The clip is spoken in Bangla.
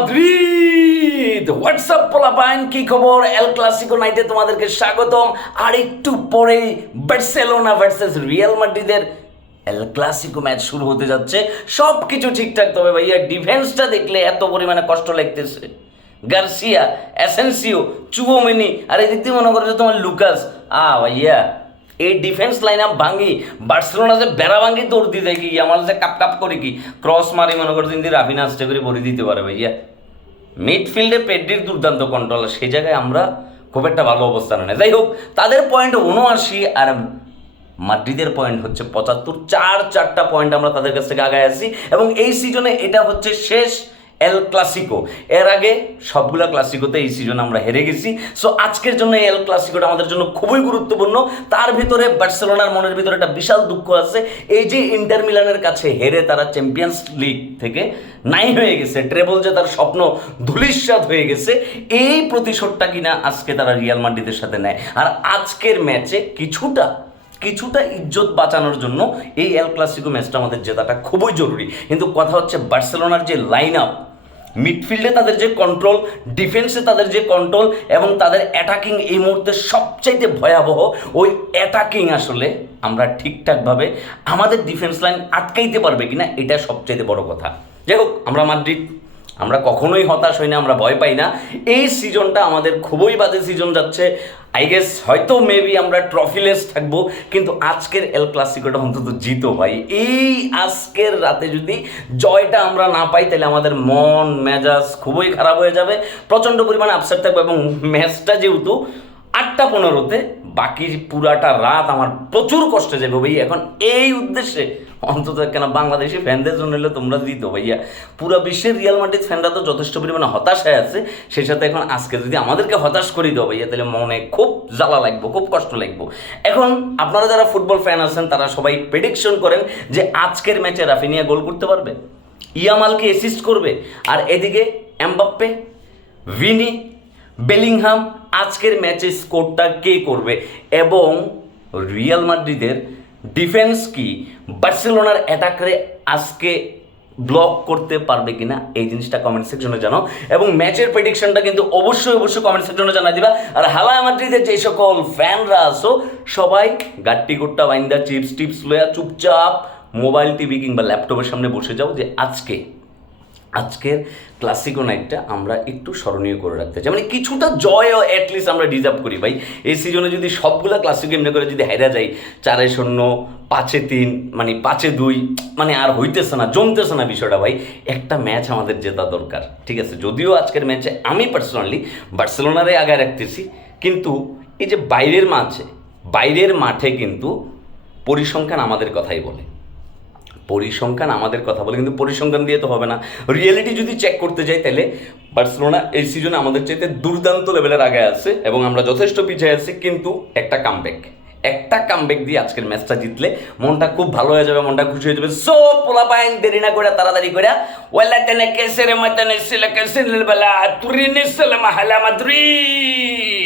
মাদ্রিদ। হোয়াটসঅ্যাপ পোলাপাইন কি খবর? এল ক্লাসিকো নাইটে তোমাদেরকে স্বাগতম। আর একটু পরেই বার্সেলোনা ভার্সেস রিয়াল মাদ্রিদের এল ক্লাসিকো ম্যাচ শুরু হতে যাচ্ছে। সব কিছু ঠিকঠাক, তবে ভাইয়া ডিফেন্সটা দেখলে এত পরিমাণে কষ্ট লাগতেছে। গার্সিয়া অ্যাসেন্সিও চুবোমিনি আর এদিক দিয়ে মনে করো যে তোমার লুকাস আ, ভাইয়া এই ডিফেন্স লাইন আপ ভাঙি বার্সেলোনা যে বেড়া ভাঙি দৌড় দিতে কি? আমার যে কাপ কাপ করে কি? ক্রস মারি মনে করো দিন রাফিনা আসতে করে ভরে দিতে পারে ভাইয়া। মিডফিল্ডে পেড্রির দুর্দান্ত কন্ট্রোল সেই জায়গায় আমরা খুব একটা ভালো অবস্থানে নেই। যাই হোক, তাদের পয়েন্ট উনআশি আর মাদ্রিদের পয়েন্ট হচ্ছে পঁচাত্তর। চার, চারটা পয়েন্ট আমরা তাদের কাছ থেকে আগায় আসি এবং এই সিজনে এটা হচ্ছে শেষ এল ক্লাসিকো এর আগে সবগুলা ক্লাসিকোতে এই সিজনে আমরা হেরে গেছি। সো আজকের জন্য এই এল ক্লাসিকোটা আমাদের জন্য খুবই গুরুত্বপূর্ণ। তার ভিতরে বার্সেলোনার মনের ভিতরে একটা বিশাল দুঃখ আছে। এই যে ইন্টার মিলানের কাছে হেরে তারা চ্যাম্পিয়ন্স লিগ থেকে নাই হয়ে গেছে। ট্রেবল যে তার স্বপ্ন ধুলিস্বাদ হয়ে গেছে, এই প্রতিশোধটা কিনা আজকে তারা রিয়াল মাদ্রিদের সাথে নেয়। আর আজকের ম্যাচে কিছুটা কিছুটা ইজ্জত বাঁচানোর জন্য এই এল ক্লাসিকো ম্যাচটা আমাদের জেতাটা খুবই জরুরি। কিন্তু কথা হচ্ছে বার্সেলোনার যে লাইন আপ মিডফিল্ডে তাদের যে কন্ট্রোল ডিফেন্সে তাদের যে কন্ট্রোল এবং তাদের অ্যাটাকিং এই মুহূর্তে সবচাইতে ভয়াবহ, ওই অ্যাটাকিং আসলে আমরা ঠিকঠাকভাবে আমাদের ডিফেন্স লাইন আটকাইতে পারবে কিনা, এটা সবচাইতে বড় কথা। যাই হোক, আমরা মাদ্রিদ আমরা কখনোই হতাশ হই না, আমরা ভয় পাই না। এই সিজনটা আমাদের খুবই বাজে সিজন যাচ্ছে। আই গেস হয়তো মেবি আমরা ট্রফিলেস থাকব, কিন্তু আজকের এল ক্লাসিকোটা অন্তত জিতো ভাই। এই আজকের রাতে যদি জয়টা আমরা না পাই, তাহলে আমাদের মন, মেজাজ খুবই খারাপ হয়ে যাবে। প্রচণ্ড পরিমাণে আপসেট থাকবে এবং ম্যাচটা যেহেতু আটটা পনেরোতে বাকি পুরাটা রাত আমার প্রচুর কষ্টে যাবে ভাই এখন এই উদ্দেশ্যে অন্তত কেন বাংলাদেশি ফ্যানদের জন্য হলে তোমরা দিত ভাইয়া। পুরো বিশ্বের রিয়াল মাদ্রিদ ফ্যানরা তো যথেষ্ট পরিমাণে হতাশায় আছে। সেই সাথে এখন আজকে যদি আমাদেরকে হতাশ করে দাও ভাইয়া, তাহলে মনে খুব জ্বালা লাগবো, খুব কষ্ট লাগবো। এখন আপনারা যারা ফুটবল ফ্যান আছেন, তারা সবাই প্রেডিকশন করেন যে আজকের ম্যাচে রাফিনিয়া গোল করতে পারবে। ইয়ামালকে অ্যাসিস্ট করবে। আর এদিকে এমবাপ্পে, ভিনি, বেলিংহাম আজকের ম্যাচে স্কোরটা কে করবে? এবং রিয়াল মাদ্রিদের ডিফেন্স কি? বার্সেলোনার অ্যাটাকরে আজকে ব্লক করতে পারবে কিনা? এই জিনিসটা কমেন্ট সেকশনে জানাও। এবং ম্যাচের প্রেডিকশনটা কিন্তু অবশ্যই অবশ্যই কমেন্ট সেকশনে জানাই দিবা। আর হালা মাদ্রিদের যে সকল ফ্যানরা আসো সবাই গাট্টি গুট্টা বাইন্দা, চিপস, টিপস, লয়া, চুপচাপ মোবাইল টিভি কিংবা ল্যাপটপের সামনে বসে যাও যে আজকে আজকের ক্লাসিকো নাইটটা আমরা একটু স্মরণীয় করে রাখতে চাই। মানে কিছুটা জয়ও অ্যাটলিস্ট আমরা ডিজার্ভ করি ভাই। এই সিজনে যদি সবগুলো ক্লাসিকো এমনি করে যদি হেরা যাই চারে শূন্য, পাঁচে তিন মানে পাঁচে দুই মানে আর হইতেছে না, জমতেছে না বিষয়টা ভাই। একটা ম্যাচ আমাদের জেতা দরকার, ঠিক আছে? যদিও আজকের ম্যাচে আমি পার্সোনালি বার্সেলোনারে আগে রাখতেছি, কিন্তু এই যে বাইরের মাঠে বাইরের মাঠে কিন্তু পরিসংখ্যান আমাদের কথাই বলে। পরিসংখ্যান আমাদের কথা বলে, কিন্তু পরিসংখ্যান দিয়ে তো হবে না। রিয়েলিটি যদি চেক করতে যাই তাহলে বার্সেলোনা এই সিজনে আমাদের চাইতে দুর্দান্ত লেভেলের আগে আছে এবং আমরা যথেষ্ট পিছিয়ে আছি, কিন্তু একটা কামব্যাক একটা কামব্যাক দিয়ে আজকের ম্যাচটা জিতলে মনটা খুব ভালো হয়ে যাবে, মনটা খুশি হয়ে যাবে। সো পোলা পাইন দেরি না করে, তাড়াতাড়ি করে। ওয়ালা তেনে কেসে রে মাতানে সিলে কেসে বেলা তুরিনে সালাম হালা মাদ্রিদ